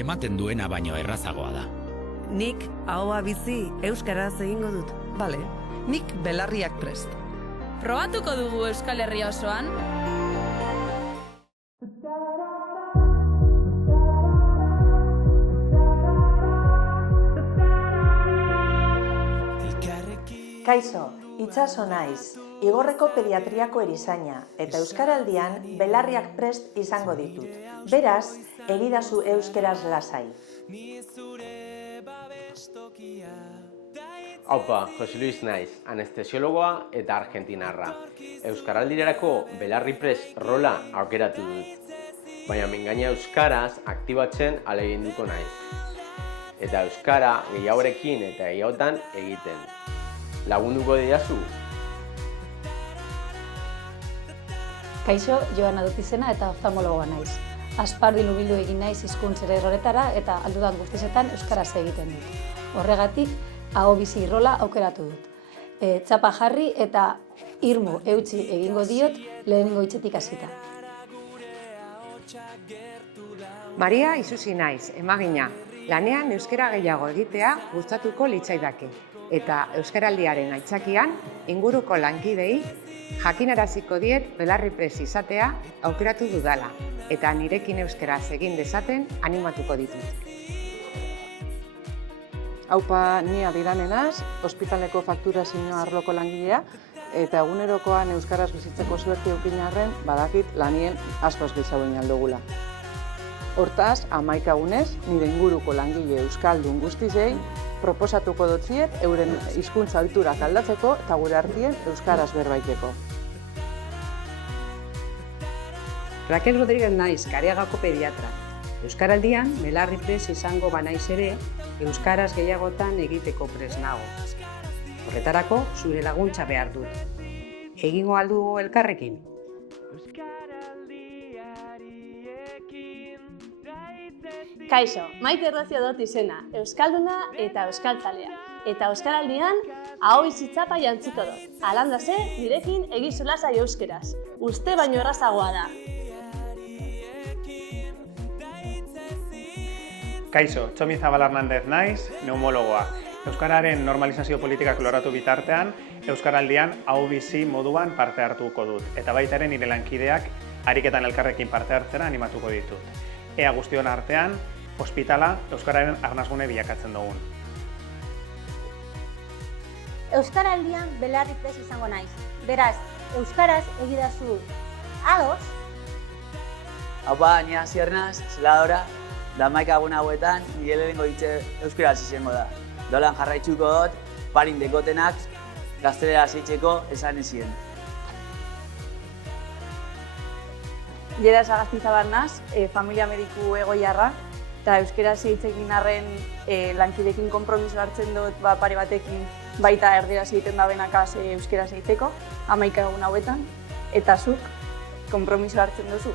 ematen duena baino errazagoa da. Nik ahoa bizi euskaraz egingo dut. Bale, nik belarriak prest. Probatuko dugu Euskal Herria osoan? Kaixo, Itxaso naiz, Igorreko pediatriako erizaina eta Euskaraldian belarriak prest izango ditut. Beraz, egidazu euskeraz lasai. Aupa, Jose Luis naiz, anestesiologoa eta argentinarra. Euskaraldirako belarri prest rola aukeratu dut. Baina mingaina euskaraz aktibatzen ahaleginduko naiz. Eta euskara gehiagorekin eta gehiagotan egiten. Lagunduko didazu? Kaixo, Joana dut izena eta oftalmologoa naiz. Aspaldi lubildu egin naiz hizkuntzera erroretara eta aldudan guztizetan euskaraz egiten dut. Horregatik, aho bizi rola aukeratu dut. Txapa jarri eta irmo eutsi egingo diot lehenengo hitzetik hasita. Maria Isusi naiz, emagina. Lanean euskara gehiago egitea gustatuko litzaidake. Eta euskaraldiaren aitzakian, inguruko lankidei jakinaraziko diet belarri prest izatea aukeratu dudala. Eta nirekin euskaraz egin dezaten animatuko ditut. Aupa, ni Adirane naiz, ospitaleko fakturazio arloko langilea, eta egunerokoan euskaraz bizitzeko suerte edukin arren, badakit lanien askoz gehiago aldugula. Hortaz, 11 egunez, nire inguruko langile euskaldun guztizei proposatuko dotziet euren hizkuntza ohiturak aldatzeko eta gure artien euskaraz berbaiteko. Raquel Rodríguez naiz, Kariagako pediatra. Euskaraldian, belarri prest izango banaiz ere, euskaraz gehiagotan egiteko prest nago. Horretarako, zure laguntza behar dut. Egingo al dugu elkarrekin? Kaixo, Maite Errazio dut izena, euskalduna eta euskaltzalea. Eta euskaraldian, aho bizitzapa jantziko dut. Alandase, nirekin egizu lasai euskeraz. Uste baino errazagoa da. Kaixo, Txomi Zabal Hernandez naiz, neumologoa. Euskararen normalizazio politikak loratu bitartean, euskaraldian aho bizi moduan parte hartuko dut. Eta baita ere nire lankideak ariketan elkarrekin parte hartzera animatuko ditut. Ea guztion artean, ospitala euskararen arnasgune bilakatzen dugun. Euskaraldian belarri prest izango naiz. Beraz, euskaraz egidazu ados. Aupa, ni Asier naiz, zeladora, da 11 egun hauetan nire lehenengo hitze euskaraz izango da. Dolan jarraitzuko dut, parin dekotenak, gazteleraz hitzeko esan ezien. Jera Sagastizabal naz, familia mediku egoiarra, eta euskeraz hitz egin arren lankidekin konpromiso hartzen dut pare batekin baita erderaz egiten da benakaz euskeraz egiteko, 11 egun hauetan, eta zuk konpromiso hartzen duzu.